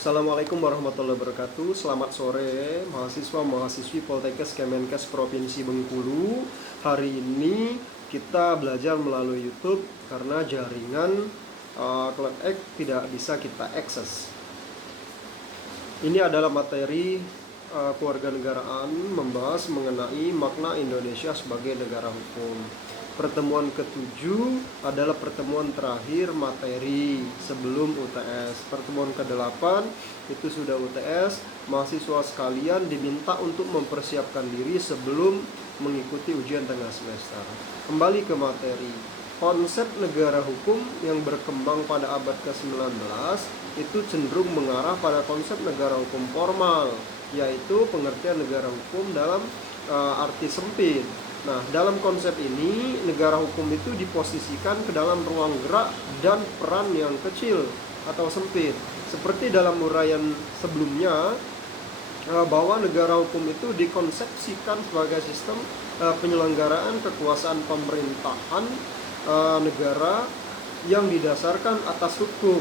Assalamualaikum warahmatullahi wabarakatuh. Selamat sore mahasiswa-mahasiswi Poltekkes Kemenkes Provinsi Bengkulu. Hari ini kita belajar melalui YouTube karena jaringan Kletek tidak bisa kita akses. Ini adalah materi kewarganegaraan membahas mengenai makna Indonesia sebagai negara hukum. Pertemuan ke-7 adalah pertemuan terakhir materi sebelum UTS. Pertemuan ke-8 itu sudah UTS. Mahasiswa sekalian diminta untuk mempersiapkan diri sebelum mengikuti ujian tengah semester. Kembali ke materi. Konsep negara hukum yang berkembang pada abad ke-19 itu cenderung mengarah pada konsep negara hukum formal, yaitu pengertian negara hukum dalam arti sempit. Nah, dalam konsep ini, negara hukum itu diposisikan ke dalam ruang gerak dan peran yang kecil atau sempit. Seperti dalam uraian sebelumnya, bahwa negara hukum itu dikonsepsikan sebagai sistem penyelenggaraan kekuasaan pemerintahan negara yang didasarkan atas hukum.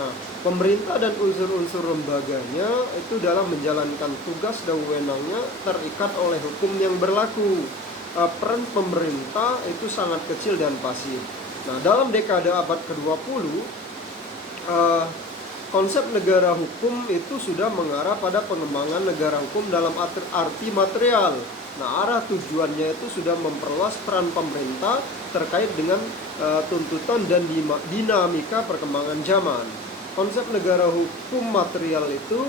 Nah, pemerintah dan unsur-unsur lembaganya itu dalam menjalankan tugas dan wewenangnya terikat oleh hukum yang berlaku. Peran pemerintah itu sangat kecil dan pasif. Nah, dalam dekade abad ke-20, konsep negara hukum itu sudah mengarah pada pengembangan negara hukum dalam arti material. Nah, arah tujuannya itu sudah memperluas peran pemerintah terkait dengan tuntutan dan dinamika perkembangan zaman. Konsep negara hukum material itu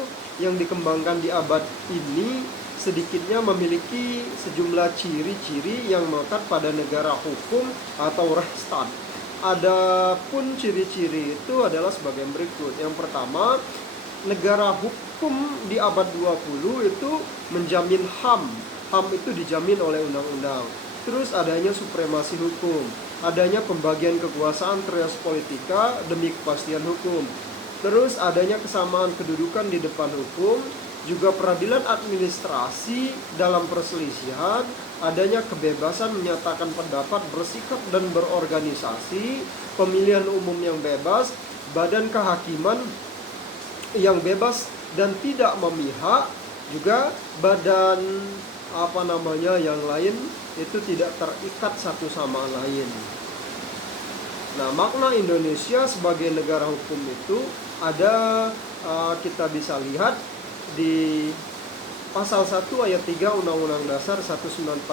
yang dikembangkan di abad ini sedikitnya memiliki sejumlah ciri-ciri yang melekat pada negara hukum atau Rechtsstaat. Adapun ciri-ciri itu adalah sebagai berikut. Yang pertama, negara hukum di abad 20 itu menjamin HAM. HAM itu dijamin oleh undang-undang. Terus adanya supremasi hukum, adanya pembagian kekuasaan trias politika demi kepastian hukum. Terus adanya kesamaan kedudukan di depan hukum, juga peradilan administrasi dalam perselisihan, adanya kebebasan menyatakan pendapat, bersikap dan berorganisasi, pemilihan umum yang bebas, badan kehakiman yang bebas dan tidak memihak, juga badan yang lain itu tidak terikat satu sama lain. Nah, makna Indonesia sebagai negara hukum itu ada, kita bisa lihat di pasal 1 ayat 3 Undang-Undang Dasar 1945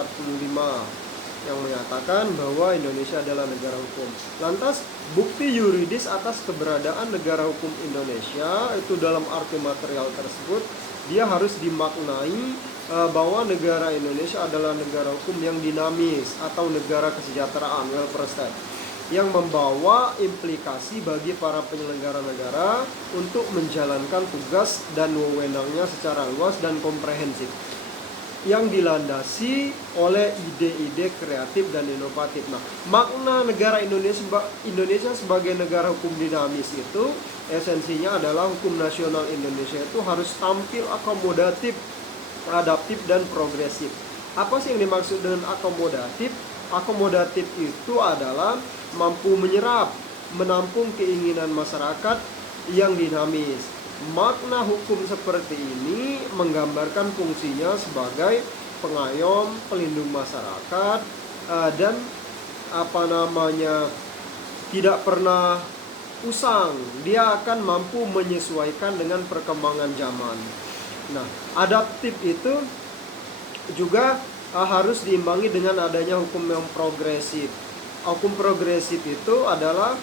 yang menyatakan bahwa Indonesia adalah negara hukum. Lantas, bukti yuridis atas keberadaan negara hukum Indonesia itu dalam arti material tersebut, dia harus dimaknai bahwa negara Indonesia adalah negara hukum yang dinamis atau negara kesejahteraan, welfare state, yang membawa implikasi bagi para penyelenggara negara untuk menjalankan tugas dan wewenangnya secara luas dan komprehensif, yang dilandasi oleh ide-ide kreatif dan inovatif. Nah, makna negara Indonesia sebagai negara hukum dinamis itu esensinya adalah hukum nasional Indonesia itu harus tampil akomodatif, adaptif dan progresif. Apa sih yang dimaksud dengan akomodatif? Akomodatif itu adalah mampu menyerap, menampung keinginan masyarakat yang dinamis. Makna hukum seperti ini menggambarkan fungsinya sebagai pengayom, pelindung masyarakat, dan tidak pernah usang. Dia akan mampu menyesuaikan dengan perkembangan zaman. Nah, adaptif itu juga harus diimbangi dengan adanya hukum yang progresif. Hukum progresif itu adalah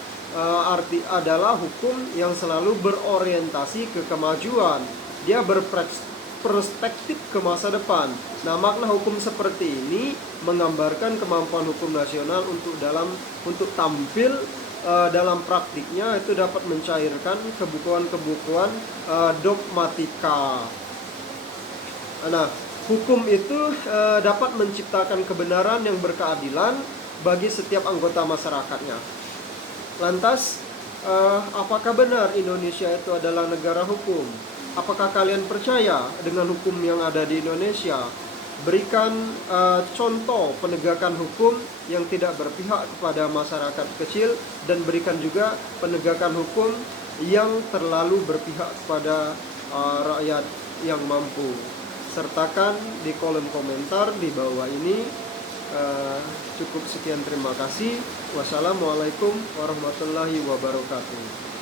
hukum yang selalu berorientasi ke kemajuan. Dia berperspektif ke masa depan. Nah, makna hukum seperti ini menggambarkan kemampuan hukum nasional untuk tampil dalam praktiknya itu dapat mencairkan kebukuan-kebukuan dogmatika. Nah, hukum itu dapat menciptakan kebenaran yang berkeadilan bagi setiap anggota masyarakatnya. Lantas, apakah benar Indonesia itu adalah negara hukum? Apakah kalian percaya dengan hukum yang ada di Indonesia? Berikan contoh penegakan hukum yang tidak berpihak kepada masyarakat kecil, dan berikan juga penegakan hukum yang terlalu berpihak kepada rakyat yang mampu. Sertakan di kolom komentar di bawah ini. Cukup sekian, terima kasih. Wassalamualaikum warahmatullahi wabarakatuh.